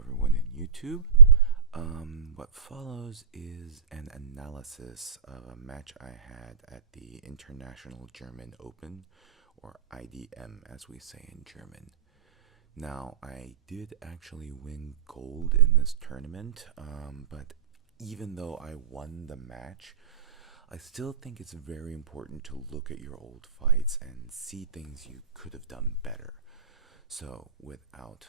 everyone in YouTube. What follows is an analysis of a match I had at the International German Open, or IDM as we say in German. Now, I did actually win gold in this tournament, but even though I won the match, I still think it's very important to look at your old fights and see things you could have done better. So, without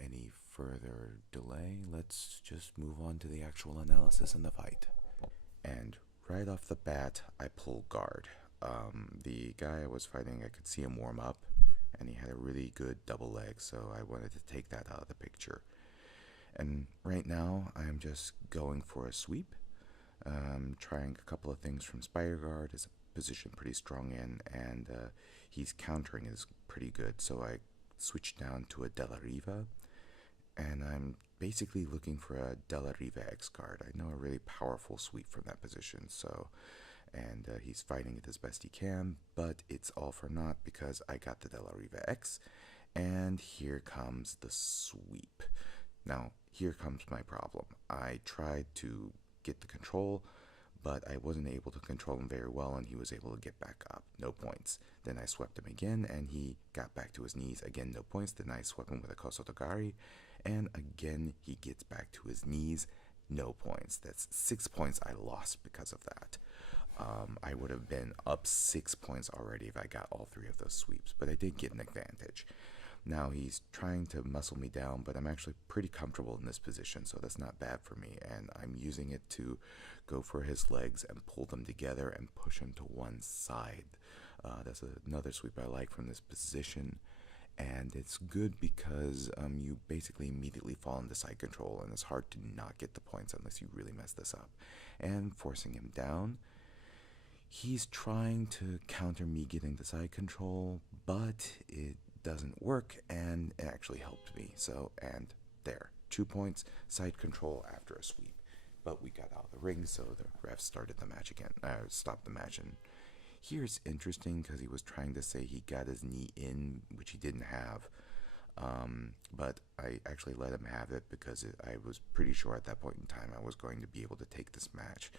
any further delay, let's just move on to the actual analysis and the fight. And right off the bat, I pull guard. The guy I was fighting, I could see him warm up, and he had a really good double leg, so I wanted to take that out of the picture. And right now, I'm just going for a sweep. Trying a couple of things from Spider Guard is a position pretty strong in, and he's countering is pretty good, so I switched down to a Della Riva, and I'm basically looking for a Della Riva X guard. I know a really powerful sweep from that position, and he's fighting it as best he can, but it's all for naught because I got the Della Riva X, and here comes the sweep. Now, here comes my problem. I tried to get the control, but I wasn't able to control him very well, and he was able to get back up. No points. Then I swept him again, and he got back to his knees. Again, no points. Then I swept him with a Kosotogari, and again, he gets back to his knees. No points. That's 6 points I lost because of that. I would have been up 6 points already if I got all three of those sweeps, but I did get an advantage. Now he's trying to muscle me down, but I'm actually pretty comfortable in this position, so that's not bad for me, and I'm using it to go for his legs and pull them together and push him to one side. That's another sweep I like from this position, and it's good because you basically immediately fall into side control, and it's hard to not get the points unless you really mess this up. And forcing him down, he's trying to counter me getting the side control, but it doesn't work, and it actually helped me. So, and there, 2 points, side control after a sweep. But we got out of the ring, so the ref started the match again. Stopped the match, and here it's interesting because he was trying to say he got his knee in, which he didn't have. But I actually let him have it because I was pretty sure at that point in time I was going to be able to take this match.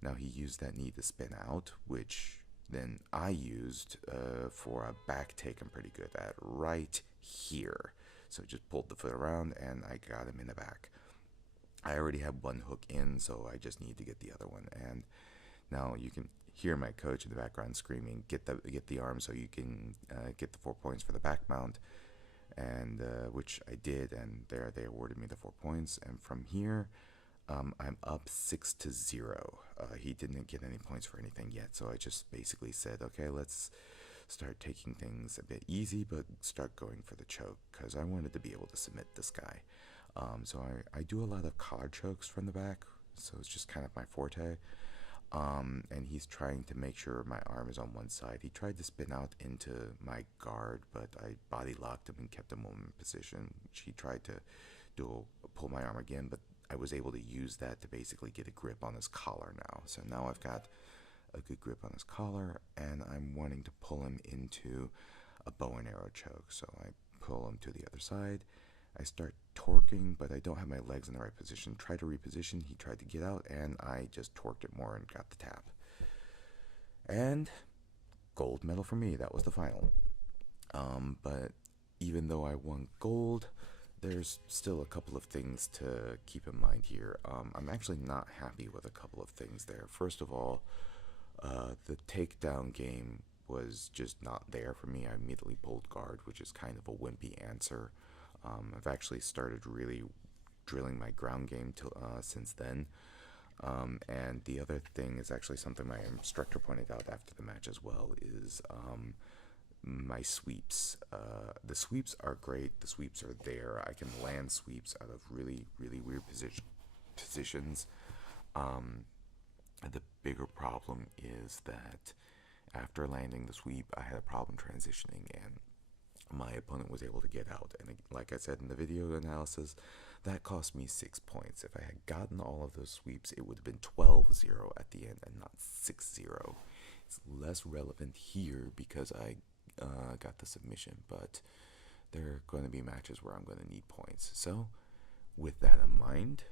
Now he used that knee to spin out, which then I used for a back take I'm pretty good at right here. So just pulled the foot around and I got him in the back. I already had one hook in, so I just need to get the other one. And now you can hear my coach in the background screaming, get the arm so you can get the 4 points for the back mount. And which I did, and there they awarded me the 4 points. And from here, I'm up 6-0. He didn't get any points for anything yet, so I just basically said, okay, let's start taking things a bit easy, but start going for the choke, because I wanted to be able to submit this guy. So I do a lot of collar chokes from the back, so it's just kind of my forte. And he's trying to make sure my arm is on one side. He tried to spin out into my guard, but I body locked him and kept him in position, which he tried to pull my arm again, but I was able to use that to basically get a grip on his collar now. So now I've got a good grip on his collar, and I'm wanting to pull him into a bow and arrow choke. So I pull him to the other side. I start torquing, but I don't have my legs in the right position. Try to reposition. He tried to get out, and I just torqued it more and got the tap. And gold medal for me. That was the final. But even though I won gold, there's still a couple of things to keep in mind here. I'm actually not happy with a couple of things there. First of all, the takedown game was just not there for me. I immediately pulled guard, which is kind of a wimpy answer. I've actually started really drilling my ground game since then. And the other thing is actually something my instructor pointed out after the match as well, is my sweeps. The sweeps are great. The sweeps are there. I can land sweeps out of really, really weird positions. The bigger problem is that after landing the sweep, I had a problem transitioning, and my opponent was able to get out. And like I said in the video analysis, that cost me 6 points. If I had gotten all of those sweeps, it would have been 12-0 at the end and not 6-0. It's less relevant here because I got the submission, but there are going to be matches where I'm going to need points. So with that in mind,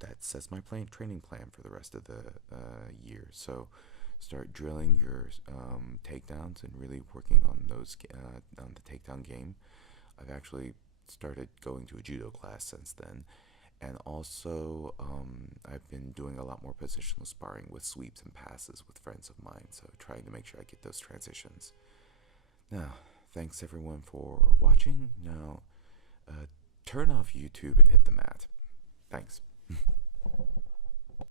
that sets my training plan for the rest of the year. So start drilling your takedowns and really working on those on the takedown game. I've actually started going to a judo class since then, and also I've been doing a lot more positional sparring with sweeps and passes with friends of mine. So trying to make sure I get those transitions. Now, thanks everyone for watching. Now, turn off YouTube and hit the mat. Thanks.